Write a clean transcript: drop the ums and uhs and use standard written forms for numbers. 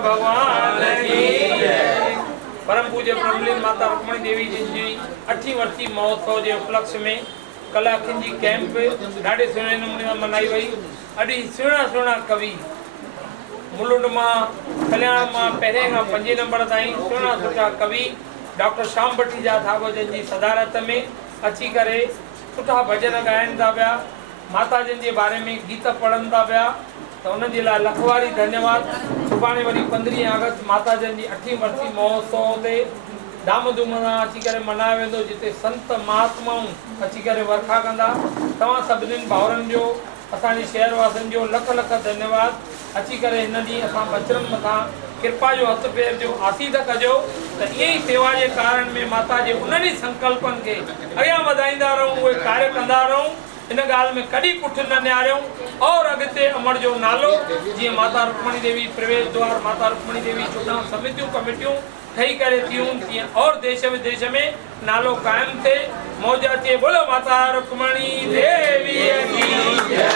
भगवान की जय। परम पूज्य ब्रह्मलीन माता रुक्मणी देवी जी 8वीं वर्षी महोत्सव के उपलक्ष्य में कला खिंजी कैंप ढाढे सुहिणे नमूने मनाई वई। अॼु सुहिणा सुहिणा कवि मुलुंड मां कल्याण मां पहिरें खां 5 नंबर ताईं सुहिणा सुठा कवि डॉक्टर श्याम भट्टीजा साहब जन जी सदारत में अची करे सुठा भजन ॻाइनि था पिया, माता जन जे बारे में गीत पढ़नि था पिया। तो उनके लिए लखवारी धन्यवाद। सुभाणे वरी 15 अगस्त माता जन जी 8वीं वर्षी महोत्सव ते धाम धूम सां अची करे मनायो वेंदो, जिते संत महात्माऊं अची करे वर्खा कंदा। तव्हां सभिनीनि भाउरनि जो असांजे शहरवासियुनि जो लख लख धन्यवाद। अची करे हिन ॾींहुं असां बचरनि मथां कृपा जो हथ पेर जो आसीस कजो त ईअं ई सेवा जे कारण में माता जे उन्हनि संकल्पनि खे अॻियां वधाईंदा रहूं, उहे कार्य कंदा रहूं। इन ॻाल्हि में कॾहिं पुठ न निहारियूं और अॻिते अमर जो नालो जीअं माता रुक्मणी देवी प्रवेश द्वार, माता रुक्मणी देवी चुनाव समितियूं कमेटियूं ठही करे थियूं, तीअं और देश विदेश में नालो क़ाइमु थिए, मौज अचे। बोलो माता रुक्मणी देवी की जय।